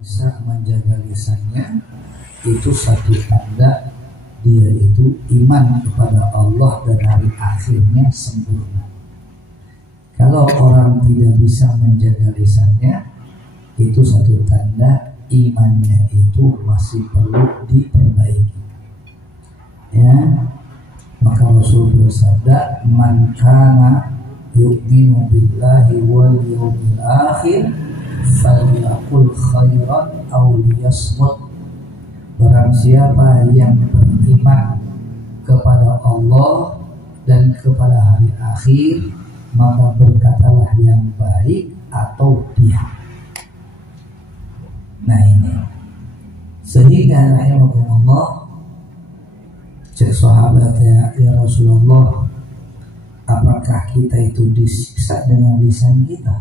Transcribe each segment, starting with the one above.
bisa menjaga lisannya itu satu tanda dia itu iman kepada Allah dan hari akhirnya sempurna. Kalau orang tidak bisa menjaga lisannya, itu satu tanda imannya itu masih perlu diperbaiki. Ya, maka Rasul bersabda, "Man kana yu'minu billahi wal yawmil akhir falyaqul khairan aw liyasmut." Barang siapa yang beriman kepada Allah dan kepada hari akhir, maka berkatalah yang baik atau diam. Nah ini, sehingga rahimahullah, cek sahabat, ya Rasulullah, apakah kita itu disiksa dengan lisan kita?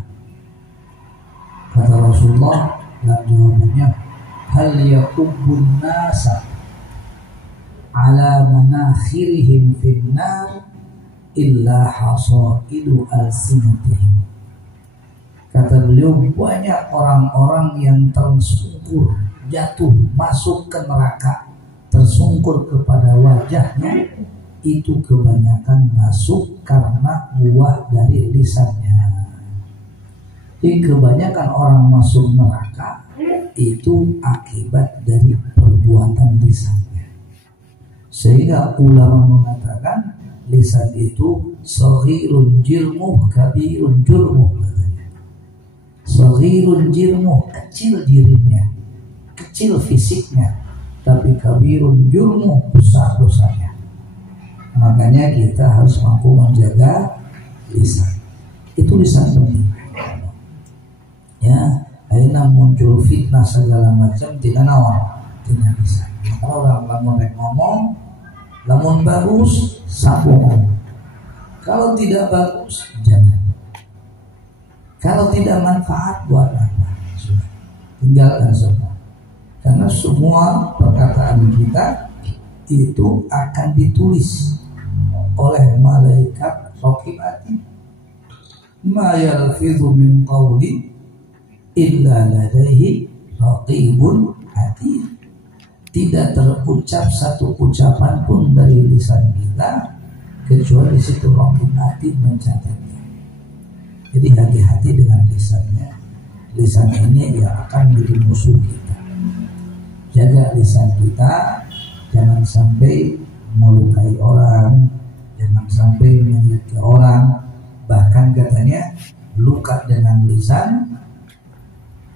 Kata Rasulullah, dalam jawabannya, hal yakubbun nasa ala manakhirihim finnar illa hasaidu alsinatihim. Kata beliau, banyak orang-orang yang tersungkur, jatuh, masuk ke neraka, tersungkur kepada wajahnya, itu kebanyakan masuk karena buah dari lisannya. Jadi kebanyakan orang masuk neraka itu akibat dari perbuatan lisannya. Sehingga ulama mengatakan lisan itu saghirun jirmuh kabirun jurmuh. Saghirun jirmuh, kecil dirinya, kecil fisiknya, tapi kabirun jurmuh, besar dosanya. Makanya kita harus mampu menjaga lisan. Itu lisan penting. Ya, akhirnya muncul fitnah segala macam, tidak nawar, tidak bisa. Kalau orang lamun ngomong, lamun bagus, sambung. Kalau tidak bagus, jangan. Kalau tidak manfaat, buat apa? Sudah, tinggalkan semua. Karena semua perkataan kita itu akan ditulis oleh malaikat raqib atid. Ma yalfidhu min qawli illa ladaihi raqibun atid. Tidak terucap satu ucapan pun dari lisan kita kecuali di situ raqib atid mencatatnya. Jadi hati-hati dengan lisannya. Lisan ini dia akan menjadi musuh kita. Jaga lisan kita, jangan sampai melukai orang, jangan sampai menyakiti orang. Bahkan katanya luka dengan lisan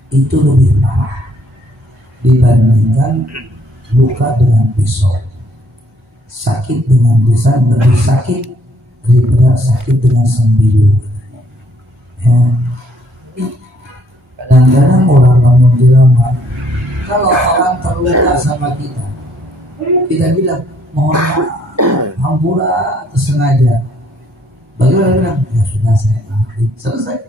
itu lebih parah dibandingkan luka dengan pisau. Sakit dengan lisan lebih sakit daripada sakit dengan sembilu. Ya. Kadang-kadang orang ngomong dilema, kalau orang terluka sama kita, kita bilang mohon maaf, hampura tersengaja. Bagaimana bilang? Ya sudah, saya maafin, selesai.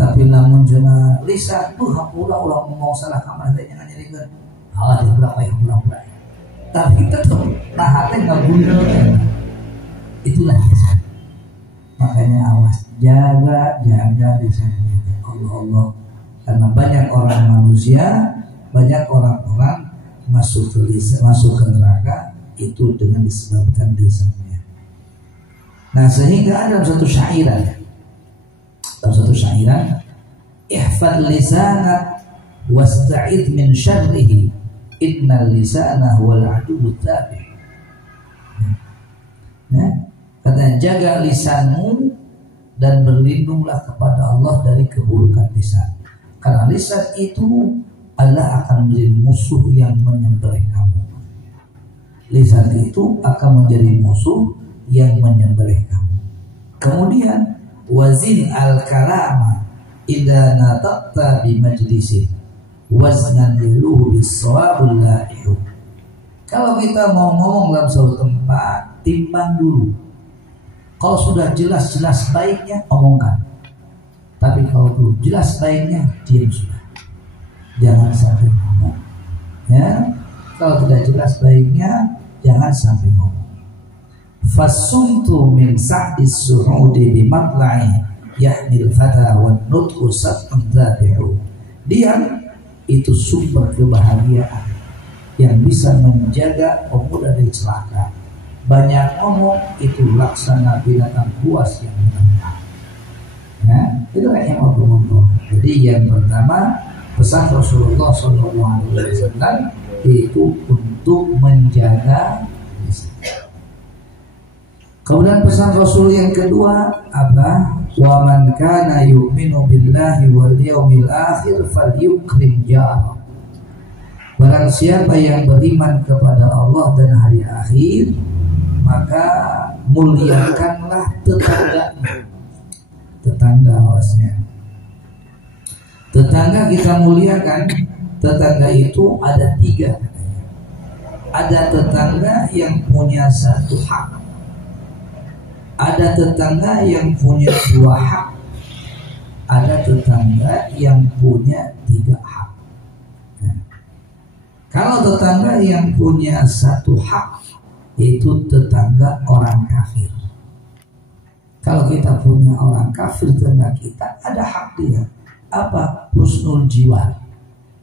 Tapi namun jena lisan tuh hampura orang ngomong salah kamar saya jangan nyerikan. Allah dia berapa yang pura-pura. Tapi tetap hati nggak bundel. Itulah lisan. Makanya awas, jaga lisan kita. Allah. Karena banyak orang manusia, banyak orang-orang masuk ke neraka itu dengan disebabkan lisannya. Nah, sehingga ada satu syairan. Ihfad lisanak wasta'id min syarrihi innal lisana huwal aduwwut tabi'. Ya, katanya jaga lisanmu dan berlindunglah kepada Allah dari keburukan lisan. Karena lisan itu Allah akan menjadi musuh yang menyembelih kamu. Lisan itu akan menjadi musuh yang menyembelih kamu. Kemudian wazin al-kalama idza nataqta bi majlisin waznan yaluhu bis-shawabul la'ihu. Kalau kita mau ngomong dalam suatu tempat, timbang dulu. Kalau sudah jelas-jelas baiknya, omongkan. Tapi kalau belum jelas baiknya, diam sudah. Jangan sampai ngomong. Ya, kalau tidak jelas baiknya, jangan sampai ngomong. Fasumtu min sa'dis su'udi bimatla'i yahmil fata wan nutqu sab'un dhabi'u. Diam itu sumber kebahagiaan yang bisa menjaga pemuda dari celaka. Banyak ngomong itu laksana binatang buas yang menentang. Ya, itu kayak ngomong-ngomong. Jadi yang pertama pesan Rasulullah SAW itu untuk menjaga lisan. Kemudian pesan Rasul yang kedua apa? Wa man kana yu'minu billahi wal yawmil akhir falyukrim jarah. Barang siapa yang beriman kepada Allah dan hari akhir, maka muliakanlah tetangga awasnya. Tetangga kita muliakan. Tetangga itu ada 3. Ada tetangga yang punya 1 hak. Ada tetangga yang punya 2 hak. Ada tetangga yang punya 3 hak. Kalau tetangga yang punya 1 hak, itu tetangga orang kafir. Kalau kita punya orang kafir tetangga kita, ada hak dia. Apa? Husnul jiwar,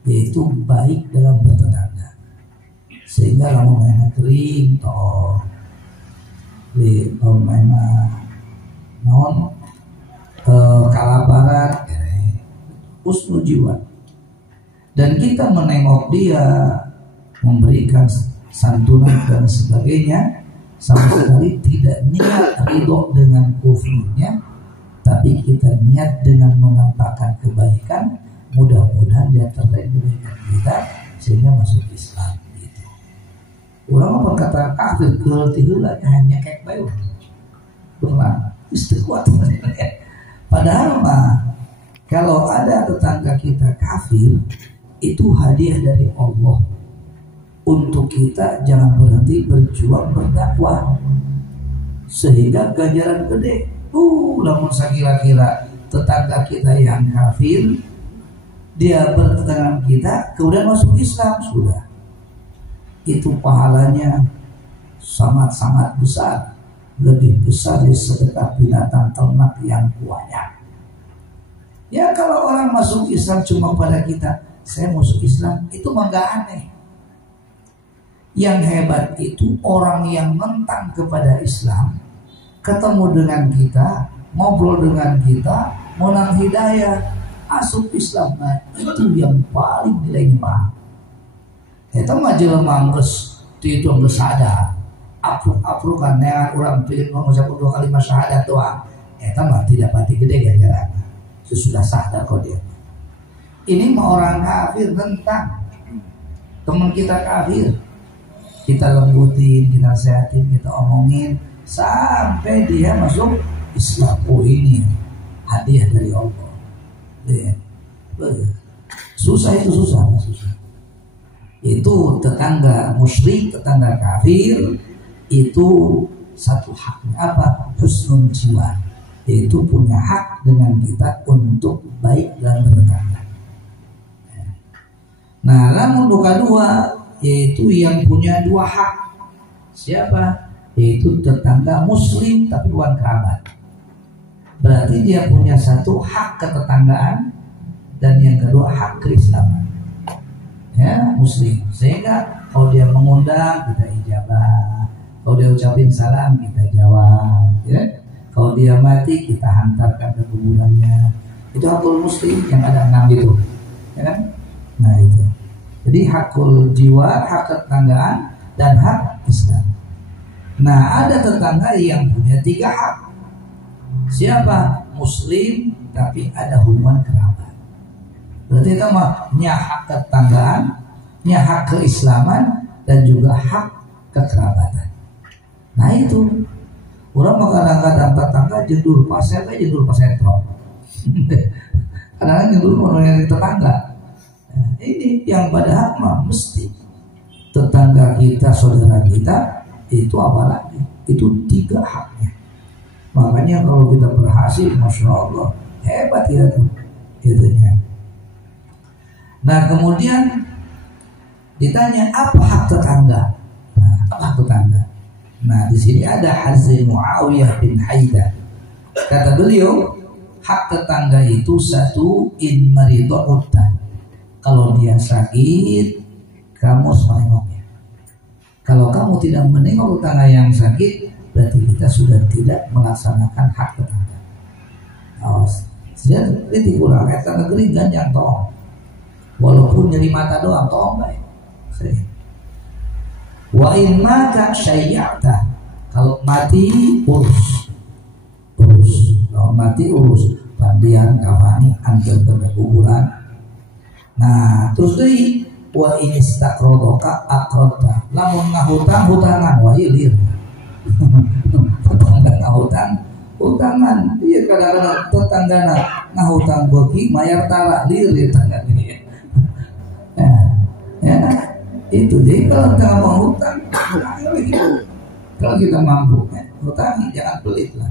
yaitu baik dalam bertetangga. Sehingga kalau main kering toh main non kalaparan husnul jiwar. Dan kita menengok dia, memberikan santunan dan sebagainya, sama sekali tidak niat ridho dengan kufurnya, tapi kita niat dengan menampakkan kebaikan. Mudah-mudahan dia tertarik kebaikan kita sehingga masuk Islam. Gitu. Orang berkata kafir keheula hanya kayak bayu, benar istiqwat. Padahal mah kalau ada tetangga kita kafir, itu hadiah dari Allah untuk kita. Jangan berhenti berjuang berdakwah sehingga ganjaran gede. Namun kira-kira tetangga kita yang kafir, dia bertetangga kita kemudian masuk Islam, sudah itu pahalanya sangat-sangat besar, lebih besar dari sedekah binatang ternak yang banyak. Ya kalau orang masuk Islam cuma pada kita, saya masuk Islam, itu mah gak aneh. Yang hebat itu orang yang mentang kepada Islam, ketemu dengan kita, ngobrol dengan kita, menang hidayah, masuk Islam. Nah, itu yang paling nilai mahal. Itu mah jelema geus itu geus sadar. Apruk kan neangan urang pilih mengucapkan 2 kalimat syahadat doang. Eta mah tidak pati gede ganjaran. Sudah sadar kok dia. Ini mah orang kafir tentang teman kita kafir, kita lembutin, kita sehatin, kita omongin sampai dia masuk Islam. Oh ini hadiah dari Allah. Susah itu susah. Itu tetangga musyrik, tetangga kafir itu 1 haknya apa? Husnul jiwar. Yaitu punya hak dengan kita untuk baik dan bertetangga. Nah, lamun bukan 2, yaitu yang punya 2 hak. Siapa? Yaitu tetangga muslim tapi bukan kerabat. Berarti dia punya 1 hak ketetanggaan dan yang kedua hak keislaman. Ya, muslim. Sehingga kalau dia mengundang kita ijabah, kalau dia ucapin salam kita jawab, ya. Kalau dia mati kita hantarkan ke kuburannya. Itu hakul muslim yang ada 6 itu, ya kan? Nah itu. Jadi hakul jiwa, hak tetanggaan dan hak Islam. Nah ada tetangga yang punya 3 hak. Siapa? Muslim tapi ada hubungan kerabat. Berarti itu mah hak tetanggaan, hak keislaman dan juga hak kekerabatan. Nah itu. Orang kadang-kadang tetangga jendur pasir, jendur pasentro. Kadang-kadang jendur orang yang tetangga. Nah, ini yang pada hak mah mesti tetangga kita, saudara kita itu apalagi itu 3 haknya. Makanya kalau kita berhasil, masya Allah hebat kita tuh, gitunya. Nah kemudian ditanya apa hak tetangga? Nah, apa hak tetangga? Nah di sini ada hadis Muawiyah bin Haidah. Kata beliau, hak tetangga itu 1 in marido utang. Kalau dia sakit, kamu menengoknya. Kalau kamu tidak menengok tetangga yang sakit, berarti kita sudah tidak melaksanakan hak tetangga. Sudah kritik kurang, tetangga negeri ganjang tolong. Walaupun nyeri mata doang, tolong baik. Wa in mata syayyata, kalau mati urus. Kalau mati urus, pandian, kafani, antar ke kuburan. Nah, terus deui wa in istaqrodoka aqrodta, lamun ngahutang hutangan wa ilir. Tetangga ngahutang hutangan, iya kadang-kadang tetanggana ngahutang beuki mayar tara lilir tangga ini. Ya, itu jadi kalau kita mau hutang, kalau kita mampu, hutangi jangan pelit lah.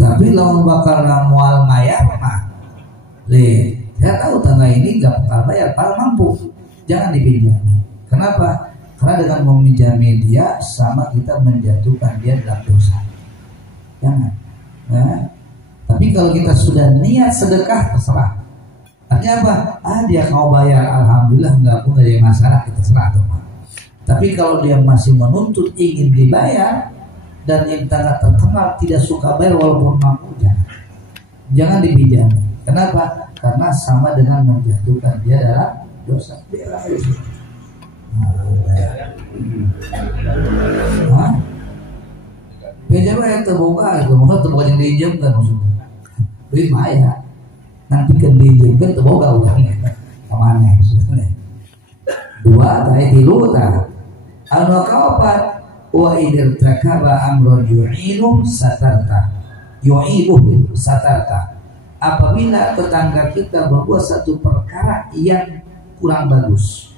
Tapi kalau bakal mual mayar mah, saya tahu tangga ini gak bakal bayar, kalau mampu jangan dipinjami. Kenapa? Karena dengan meminjami dia sama kita menjatuhkan dia dalam dosa. Jangan. Nah, tapi kalau kita sudah niat sedekah, terserah. Artinya apa? Dia mau bayar, alhamdulillah, nggak pun ada masalah, kita serah tuh. Tapi kalau dia masih menuntut ingin dibayar dan intinya terkenal tidak suka bayar walaupun mampu, jangan dipinjami. Kenapa? Karena sama dengan menjatuhkan dia dalam dosa. Pinjam yang terbuka itu, maksudnya terbuka yang diinjamkan maksudnya. Duit maya. Nanti kan diinjamkan terbuka utangnya. Kemana sebenarnya? Dua, tadi tilu tak. Anu kaopat wa idil takaba amron yu'inu satarta. Yu'ibuh satarta. Apabila tetangga kita berbuat satu perkara yang kurang bagus,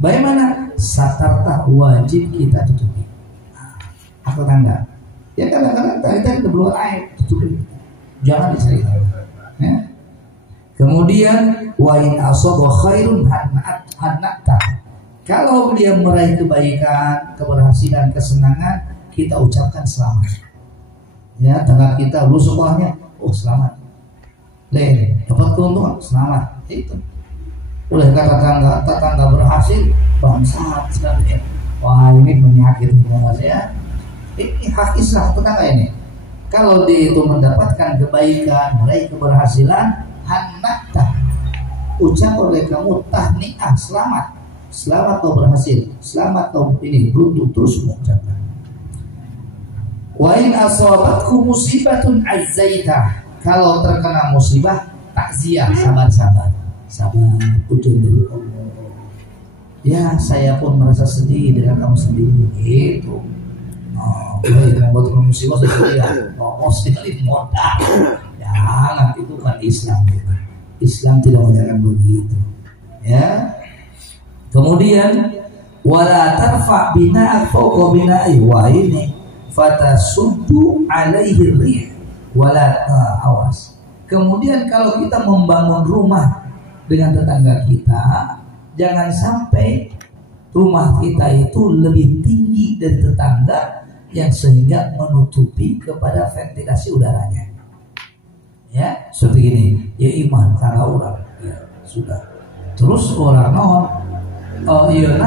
bagaimana? Satarta, wajib kita tutupi. Hak tetangga. Ya kadang-kadang kita berbuat aib, tutupi. Jangan diceritakan. Ya. Kemudian wa in asaba khairun hanata. Kalau dia meraih kebaikan, keberhasilan, kesenangan, kita ucapkan selamat. Ya, tetangga kita lulus sekolahnya, oh selamat. Dapat keuntungan, selamat. Itu. Udah kata tetangga berhasil, bangsat sekali. Wah, ini menyakiti saya. Ini hak Islam tetangga ini. Kalau dia itu mendapatkan kebaikan, meraih keberhasilan, hanata, ucap oleh kamu tahniah, selamat kau berhasil, selamat kau ini beruntung, terus mengucapkan. Wa in asabatku musibatun azzaita, kalau terkena musibah takziah, sabar, ujian dari Allah. Ya, saya pun merasa sedih dengan kamu sendiri, gitu. Yang buat musibah sudah sekali modal. Jangan, itu kan Islam. Islam tidak mengajarkan begitu. Ya. Kemudian wala tarfa bina'ak fawqa bina'i, wa ini fatasuddu alaihi rih wala awas. Kemudian kalau kita membangun rumah dengan tetangga kita, jangan sampai rumah kita itu lebih tinggi dari tetangga yang sehingga menutupi kepada ventilasi udaranya. Ya, seperti ini. Ya iman karena orang. Ya, sudah. Terus orang non iya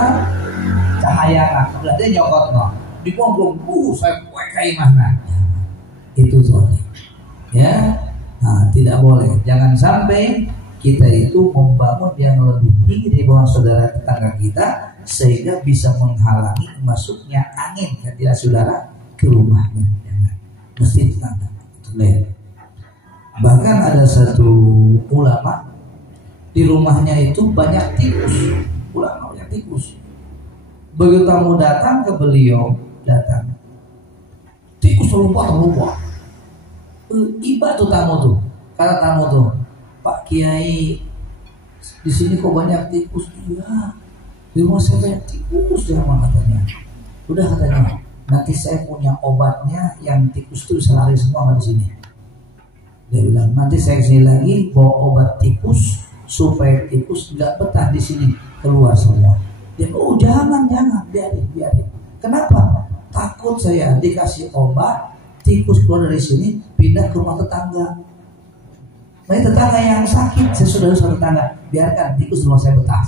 cahaya udah dia nyokot no. Di punggung saya kuek imahna. Itu soalnya. Ya. Nah, tidak boleh. Jangan sampai kita itu membangun yang lebih tinggi di bawah saudara tetangga kita sehingga bisa menghalangi masuknya angin ketika saudara ke rumahnya. Mesti tetangga. Bahkan ada satu ulama di rumahnya itu banyak tikus. Ulama banyak tikus. Begitu tamu datang ke beliau, tikus terlupa. Iba tuh tamu tuh. Kata tamu tuh, Pak Kiai, di sini kok banyak tikus? Iya, di rumah saya banyak tikus jangan katanya. Udah katanya, nanti saya punya obatnya yang tikus itu bisa lari semua di sini. Dia bilang nanti saya kesini lagi bawa obat tikus supaya tikus nggak betah di sini, keluar semua. Dia jangan biarin. Kenapa? Takut saya dikasih obat tikus keluar dari sini pindah ke rumah tetangga. Nah, tetangga yang sakit, saya sudah tetangga, biarkan tikus rumah saya betah.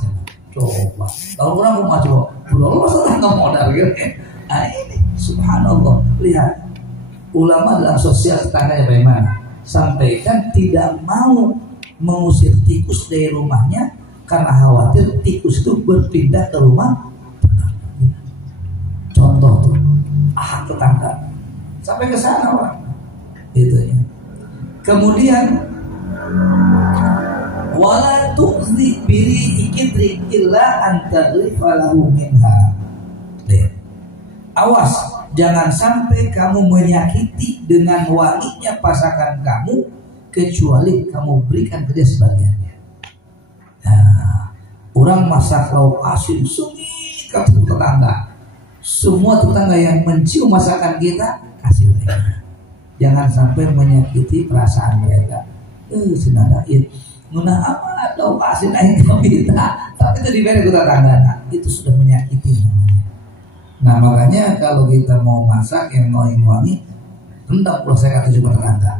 Coba, kalau orang mau coba, Allah tetangga modal gitu. Nah ini, subhanallah, lihat ulama dalam sosial tetangganya bagaimana? Sampaikan tidak mau mengusir tikus dari rumahnya karena khawatir tikus itu berpindah ke rumah tetangga. Contoh tuh, tetangga sampai ke sana orang itu ya. Kemudian wala tu'zi biri ikidri illa antagrifa lahu minha. Awas, jangan sampai kamu menyakiti dengan wanginya pasangan kamu kecuali kamu berikan ke dia sebagiannya. Nah, orang masak lauk asin sungguh ke tetangga. Semua tetangga yang mencium masakan kita kasih mereka. Jangan sampai menyakiti perasaan mereka. Senadain, nuna amat lauk asin aing kita. Tapi itu diberi ke tetangga. Itu sudah menyakiti namanya. Nah makanya kalau kita mau masak yang wangi-wangi, hendak pula saya kata cuma tetangga.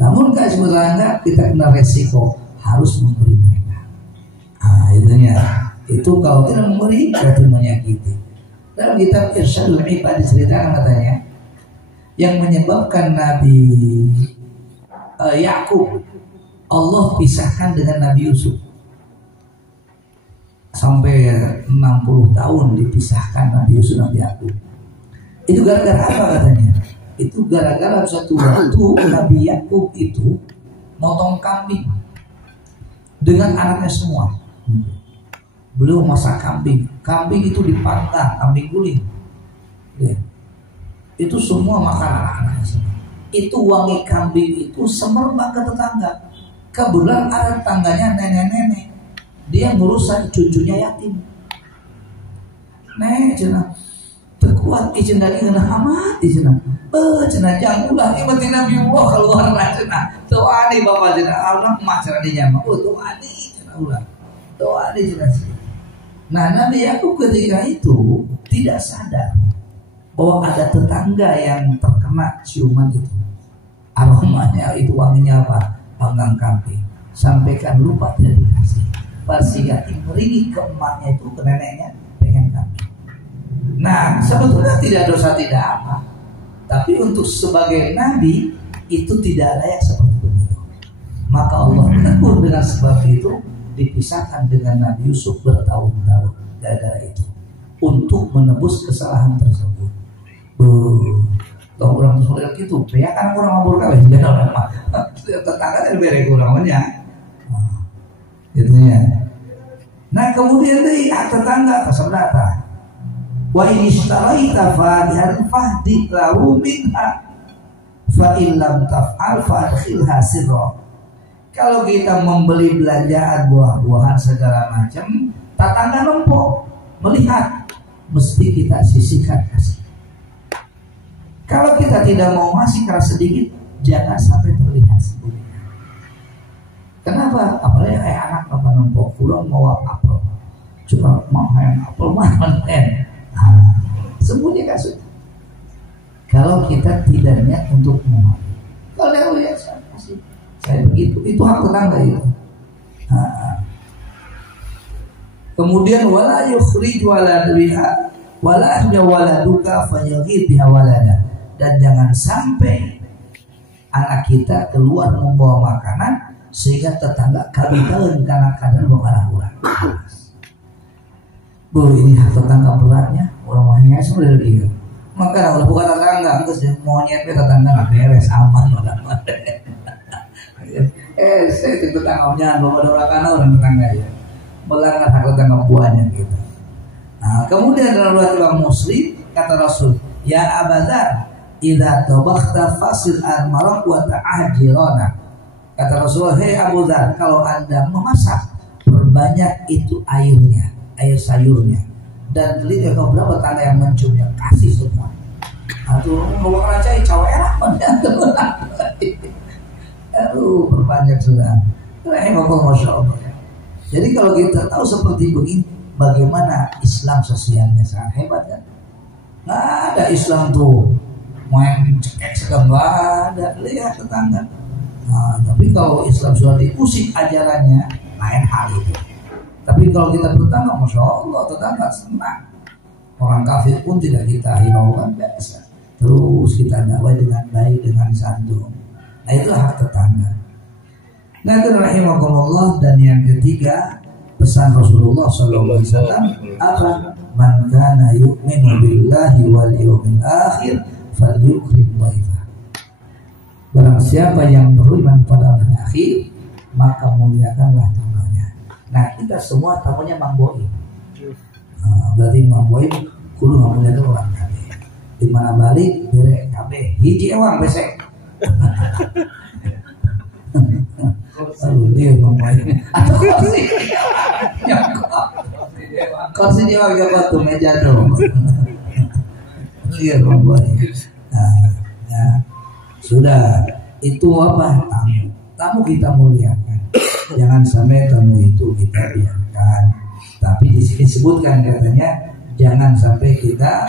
Namun kalau cuma tetangga kita kena resiko harus memberi mereka. Itunya. Itu kalau tidak memberi berarti menyakiti. Dalam kitab Irsyadul Ibad diceritakan katanya, yang menyebabkan Nabi Yakub Allah pisahkan dengan Nabi Yusuf. Sampai 60 tahun dipisahkan Nabi Yusuf dan Yakub. Itu gara-gara apa katanya? Itu gara-gara suatu waktu Nabi Yakub itu motong kambing dengan anaknya semua. Beliau masak kambing. Kambing itu dipanggang, kambing guling. Ya. Itu semua makanan anaknya. Itu wangi kambing itu semerbak ke tetangga. Kebetulan ada tetangganya nenek-nenek. Dia ngurusan cucunya yatim. Nek cenah terkuat izin daging kena amat cenah. Cenah jang ulah ieu mati Nabi Allah keluar cenah. Doa di bapak cenah anak mah cenah di nyama. Doa di cenah ulah. Doa di cenah. Nah, Nabi Yakub ketika itu tidak sadar bahwa ada tetangga yang terkena ciuman itu. Aromanya itu wanginya apa? Panggang kambing. Sampaikan lupa tidak dikasih. Si yatim meringik ke emaknya itu, ke neneknya, pengen kambing. Nah, sebetulnya tidak dosa tidak apa. Tapi untuk sebagai nabi itu tidak layak seperti itu. Maka Allah menegur dengan sebab itu dipisahkan dengan Nabi Yusuf bertahun-tahun gara-gara itu untuk menebus kesalahan tersebut. Kalau orang sudah gitu, ya kan orang ngabur kali, jangan apa. Tetangga dari beri kurangnya. Itunya. Nah kemudian dari tetangga terseberata. Wa inistaraita fadihan fahdi lahu minha fa illam taf'al fadkhilha sirra. Kalau kita membeli belanjaan buah-buahan segala macam, tetangga nempok melihat, mesti kita sisihkan kasih. Kalau kita tidak mau ngasih karena sedikit, jangan sampai terlihat sedikit. Kenapa? Apalagi kayak anak bapak nempok pulang mau apel, cuma mau yang apel mana? Sembunyi kasut. Kalau kita tidak niat untuk mengambil, kalau dia lihat saya kasih, saya begitu, itu hak tetangga itu. Kemudian wala yukhrij waladha wala duka fayaghib biha walada, dan jangan sampai anak kita keluar membawa makanan sehingga tetangga kabitaeun karena kadang bawa orang. Ini hak tetangga beratnya, orang maunya sudah dia. Maka kalau bukan tetangga, terus monyetnya tetangga nggak beres, aman malah. Saya itu tetangganya, bawa orang tetangga ya, melanggar hak tetangga buahnya gitu. Nah, kemudian dalam riwayat Muslim kata Rasul, ya Abadzar, idza tabakhta fasil al-maraq wa ta'ajirana. Kata Rasulullah, hei Abu Dzar, kalau Anda memasak, perbanyak itu airnya, air sayurnya. Dan lihat kau berapa tangga yang menciumnya, kasih semua. Aduh, ngomong racai caweran pada perbanyak sudah. Masya Allah. Jadi kalau kita tahu seperti begini, bagaimana Islam sosialnya sangat hebat kan? Nggak ada Islam tuh main cekek segala, nggak ada. Lihat tetangga. Nah, tapi kalau Islam sudah diusik ajarannya, lain hal itu. Tapi kalau kita bertangga, masya Allah, tetangga senang. Orang kafir pun tidak kita hiraukan, biasa. Terus kita dakwah dengan baik, dengan santun. Nah, itu hak tetangga. Nah, itu rahimahumullah. Dan yang ketiga, pesan Rasulullah SAW apa? Man kana yu'minu billahi wal yawmil akhir falyukrim dhaifah. Barang siapa yang beriman pada hari akhir, maka muliakanlah tamunya. Nah, kita semua tamunya Mang Boim. Berarti Mang Boim kudu ngamuliakan orang kabeh. Di mana balik bere kabeh hiji ewang besek. Aduh, dia Mang Boim. Atau kursi dia agak batu meja dong. Iya Mang Boim. Nah, ya. Sudah, itu apa? Tamu kita muliakan. Jangan sampai tamu itu kita biarkan. Tapi di sini disebutkan katanya, jangan sampai kita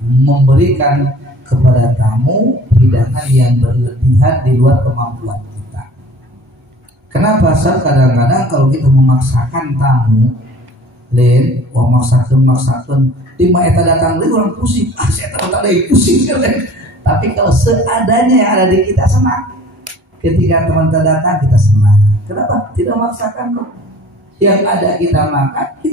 memberikan kepada tamu hidangan yang berlebihan di luar kemampuan kita. Kenapa? Kadang-kadang kalau kita memaksakan tamu, memaksakan, di mana datang lagi orang pusing. Saya tak ada yang pusing. Tapi kalau seadanya yang ada di kita senang. Ketika teman datang kita senang. Kenapa? Tidak memaksakan kok. Yang ada kita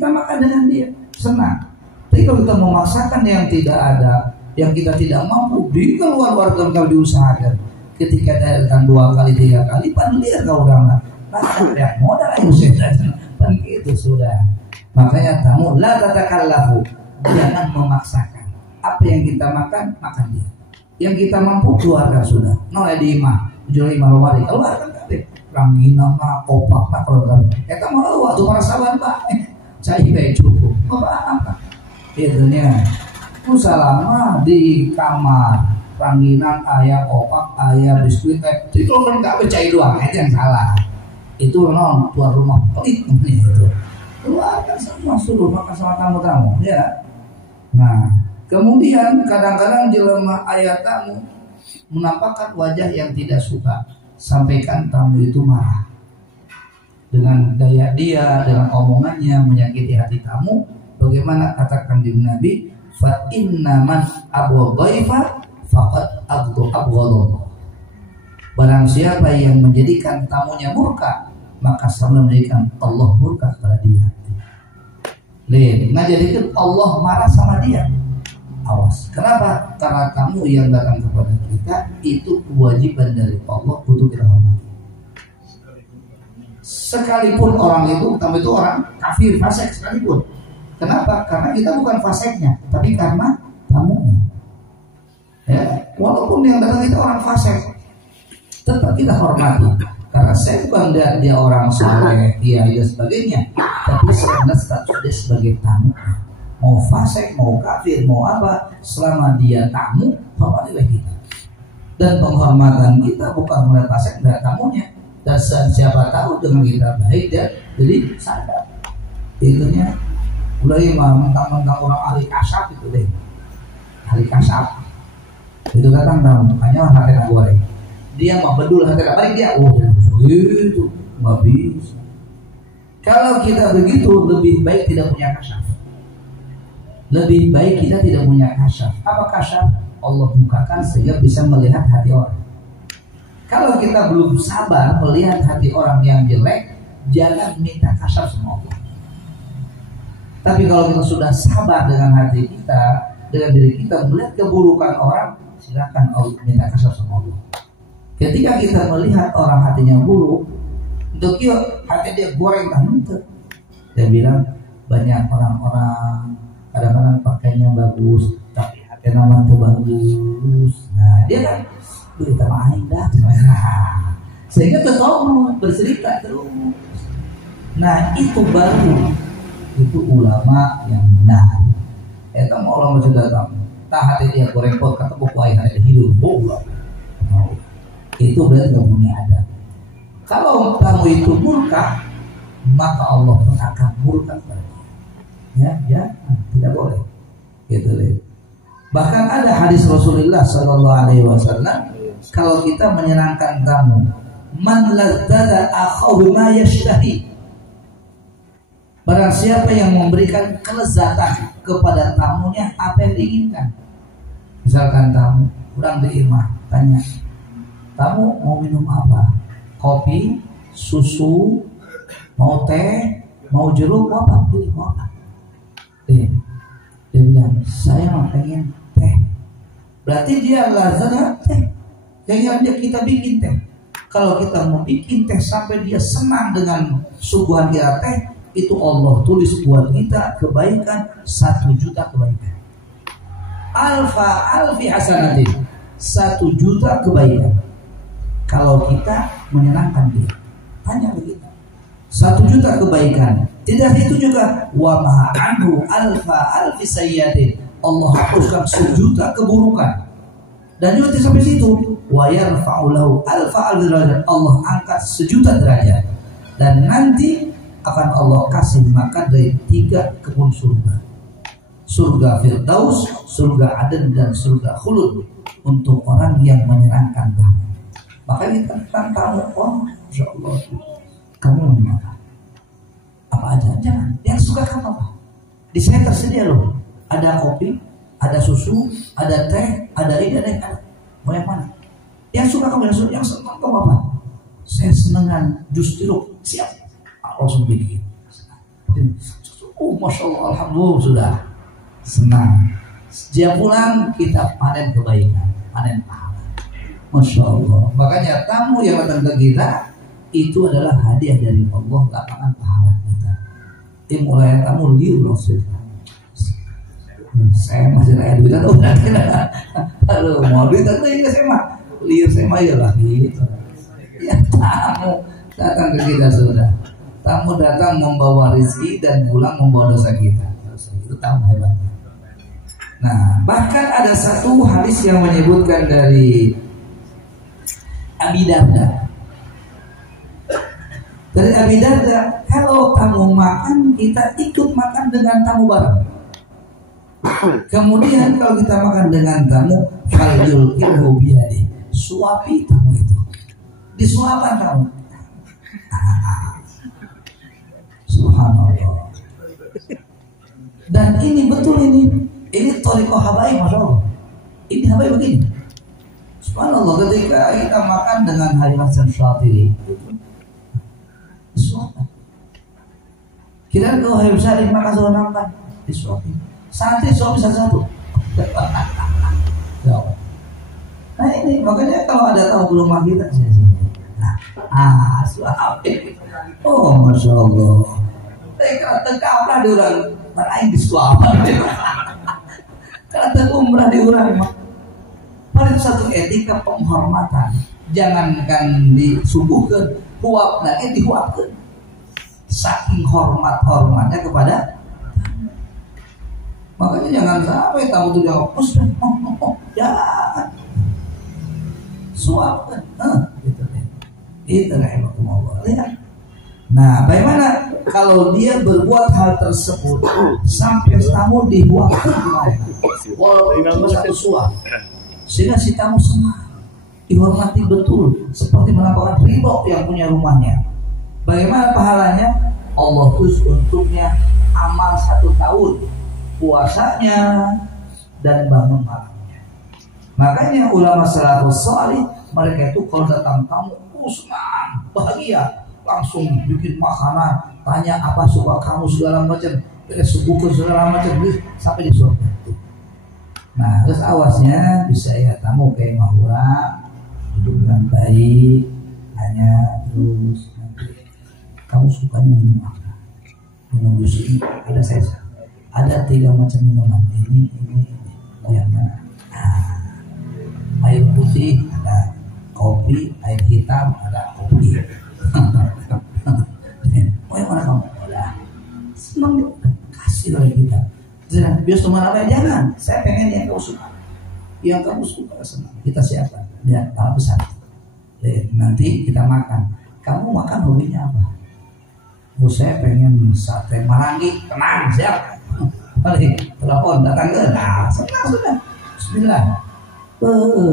makan dengan dia. Senang. Tapi kalau kita memaksakan yang tidak ada, yang kita tidak mampu, dikeluarkan kalau diusahakan. Ketika datang 2 kali 3 kali, lihat kau orang. Nah, ya modal aja setan. Pan gitu sudah. Makanya tamu la tatakallafu. Jangan memaksakan. Apa yang kita makan dia. Yang kita mampu keluarkan sudah. Nolai di imah, jual imah lawari. Keluarkan kabeh. Ranggina mah, opak mah keluarkan. Kita mau waktu para sahabat pak. Saya baik cukup. Apa? Itunya. Pusalama di kamar. Rangginan ayah, opak ayah, biskuit. Itu kan nggak percaya doang. Itu yang salah. Itu tuan rumah pelit itu. Keluarkan semua suruh makan sama tamu-tamu. Ya. Nah. Kemudian kadang-kadang jelema ayat tamu menampakkan wajah yang tidak suka, sampaikan tamu itu marah dengan gaya dia, dengan omongannya menyakiti hati tamu. Bagaimana kata Kanjeng Nabi, fa inna man abghadha faqad abghadallah. Barang siapa yang menjadikan tamunya murka, maka sama menjadikan Allah murka kepada dia. Nah, jadikan Allah marah sama dia. Awas. Kenapa? Karena tamu yang datang kepada kita itu kewajiban dari Allah untuk kita hormati. Sekalipun orang itu, tamu itu orang kafir, fasik sekalipun. Kenapa? Karena kita bukan fasiknya, tapi karena tamunya. Ya, walaupun yang datang itu orang fasik, tetap kita hormati. Karena saya bukan dia orang saleh, dia sebagainya, tapi karena status dia sebagai tamu. Mau fasik, mau kafir, mau apa, selama dia tamu, hormatilah kita. Dan penghormatan kita bukan melihat fasik, melihat tamunya. Dan siapa tahu dengan kita baik dia jadi sadar. Itunya mulai mentang-mentang orang ahli kasap itu deh. Ahli kasap itu datang tamu, hanya hati goreng. Dia mau bedul hati balik dia, itu nggak bisa. Kalau kita begitu, lebih baik tidak punya kasap. Lebih baik kita tidak punya kasyaf. Apa kasyaf? Allah bukakan sehingga bisa melihat hati orang. Kalau kita belum sabar melihat hati orang yang jelek, jangan minta kasyaf sama Allah. Tapi kalau kita sudah sabar dengan hati kita, dengan diri kita melihat keburukan orang, silakan Allah minta kasyaf sama Allah. Ketika kita melihat orang hatinya buruk, untuk hati dia goreng kan? Dia bilang banyak orang-orang kadang-kadang pakainya bagus, tapi hati nama itu bagus. Nah, dia kan berita main dah. Sehingga ketemu bercerita terus. Nah, itu baru itu ulama yang benar. Eta mau ulama sudah tahu. Tak hati dia goreng pot ketemu kuai hari hidup. Itu berarti nggak punya adab. Kalau kamu itu murka, maka Allah pun akan murka pada dia. Ya, tidak boleh. Gitu deh. Bahkan ada hadis Rasulullah Sallallahu Alaihi Wasallam, kalau kita menyenangkan tamu, Man ladzada akhahu bima yashtahi. Barang siapa yang memberikan kelezatan kepada tamunya apa yang diinginkan. Misalkan tamu kurang di rumah, tanya, tamu mau minum apa? Kopi, susu, mau teh, mau jeruk, mau apa? Pilih mau apa? Dia bilang, saya mau pengen teh. Berarti dia lazada teh. Yang kita bikin teh. Kalau kita mau bikin teh sampai dia senang dengan suguhan kita teh, itu Allah tulis buat kita kebaikan 1 juta kebaikan. Alfi hasanatin, 1 juta kebaikan. Kalau kita menyenangkan dia, tanya begitu. 1 juta kebaikan. Tidak itu juga wa ma'anhu alfi sayyatin. Allah hapuskan 1 juta keburukan. Dan juga sampai situ wa yarfa'u lahu alfa derajat. Allah angkat 1 juta derajat. Dan nanti akan Allah kasih makan dari 3 kebun surga. Surga Firdaus, surga Aden, dan surga Khulud untuk orang yang menyenangkan tamu. Makanya kita tentang tamu, oh insya Allah kamu mau apa aja, jangan. Yang suka kamu apa? Di saya tersedia loh. Ada kopi, ada susu, ada teh, ada ini, ada. Mau yang mana? Yang suka kamu, yang senang kamu apa? Saya senangan jus jeruk, siap. Langsung bikin. Oh masya Allah, alhamdulillah sudah senang. Setiap pulang kita panen kebaikan, panen pahala. Masya Allah. Makanya tamu yang datang ke kita itu adalah hadiah dari Allah, lapangan pahala kita. Ini mulai tamu liur maksudnya. Saya masih raya duit atau udah kena. Aduh, mau duit atau ini saya mah liur saya mah ya lah gitu. Ya tamu datang ke kita sudah. Tamu datang membawa rezeki dan pulang membawa dosa kita. Itu tamu hebat. Nah, bahkan ada satu hadis yang menyebutkan dari Abi Darda. Dari Abi Darda, kalau tamu makan, kita ikut makan dengan tamu bareng. Kemudian kalau kita makan dengan tamu, faljul ilhu biyadi, suapi tamu itu, disuapkan tamu. Subhanallah. Dan ini betul ini thariqah habaib, masya Allah. Ini habaib begini. Subhanallah, ketika kita makan dengan Hari Hasan Syatiri, disuapkan. Kita kalau Habib Salim makan sudah nampak, disuapin. Santri suami satu-satu. Nah ini makanya kalau ada tamu ke rumah kita, suapin. Oh masya Allah. Tekap di orang lain disuapkan. Kata umrah di orang. Pada itu satu etika penghormatan. Jangankan disubuhkan, huap lagi dihuapkan. Saking hormatnya kepada. Makanya jangan sampai tamu itu jawab, jangan suapkan, gitu deh. Itu rahimahumullah. Lihat. Nah, bagaimana kalau dia berbuat hal tersebut sampai tamu dibuatkan walaupun satu suap, sehingga si tamu senang, dihormati betul, seperti melakukan ridho yang punya rumahnya. Bagaimana pahalanya? Allah tulis untuknya amal 1 tahun, puasanya dan bangun malamnya. Makanya ulama salafus salih mereka itu kalau datang tamu, senang, bahagia, langsung bikin makanan, tanya apa suka kamu segala macam, subuhkan segala macam, sampai di surga. Nah, terus awasnya bisa ya tamu kayak mahura, duduk dengan baik, tanya terus nanti kamu sukanya minum apa? Minum jus ini, ada saya. Ada 3 macam minuman ini. Yang mana? Air putih ada, kopi, air hitam ada, kopi. Oh yang mana kamu? Udah senang dia, kasih oleh kita. Biasa teman apa? Jangan. Saya pengen yang kau suka. Yang kamu suka senang. Kita siapkan. Lihat kalau besar. Nanti kita makan. Kamu makan hobinya apa? Oh saya pengen sate marangi. Tenang, siap. Balik telepon datang ke. Nah senang sudah. Bismillah.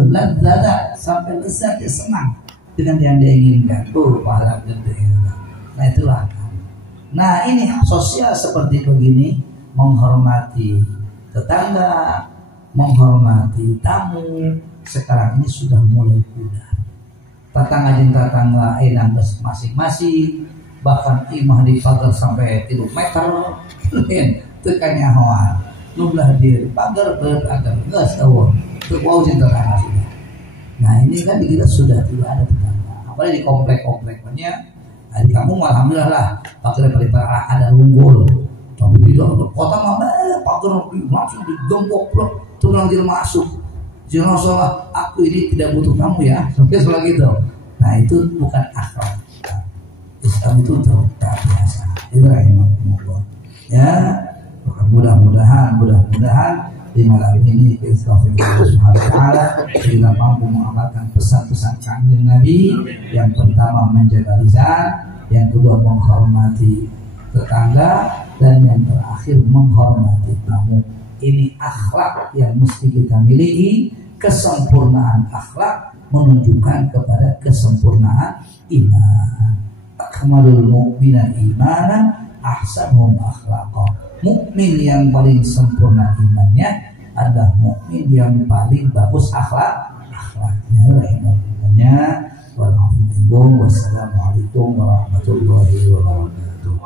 Lezat sampai lezat dia senang. dengan yang dia inginkan. Pahala gede. Nah itulah. Nah ini sosial seperti begini, menghormati tetangga, menghormati tamu, sekarang ini sudah mulai pudar. Tetangga masing-masing, bahkan imah di pagar sampai 3 meter, tekannya hawa, nublah diri, pagar agar gas awal, terwau cinta tanah sudah. Nah ini kan di kita sudah tidak ada tetangga, apalagi di komplek-kompleknya. Di kampung alhamdulillah lah, pagar daripada ada unggul. Tapi di dalam kota mana pagar langsung digembok blok, tuh langsung masuk. Jangan salah, aku ini tidak butuh kamu ya, sampai soal gitu. Nah itu bukan akhlak. Islam itu tak biasa. Ibrahim ya, mudah-mudahan di malam ini kita mampu mengamalkan pesan-pesan kanjeng Nabi. Yang pertama menjaga lisan, yang kedua menghormati tetangga, dan yang terakhir menghormati tamu. Ini akhlak yang mesti kita miliki. Kesempurnaan akhlak menunjukkan kepada kesempurnaan iman. Akmalul mu'mina imanan ahsanuhum akhlaqa. Mukmin yang paling sempurna imannya adalah mukmin yang paling bagus akhlaknya. Wassalamualaikum warahmatullahi wabarakatuh.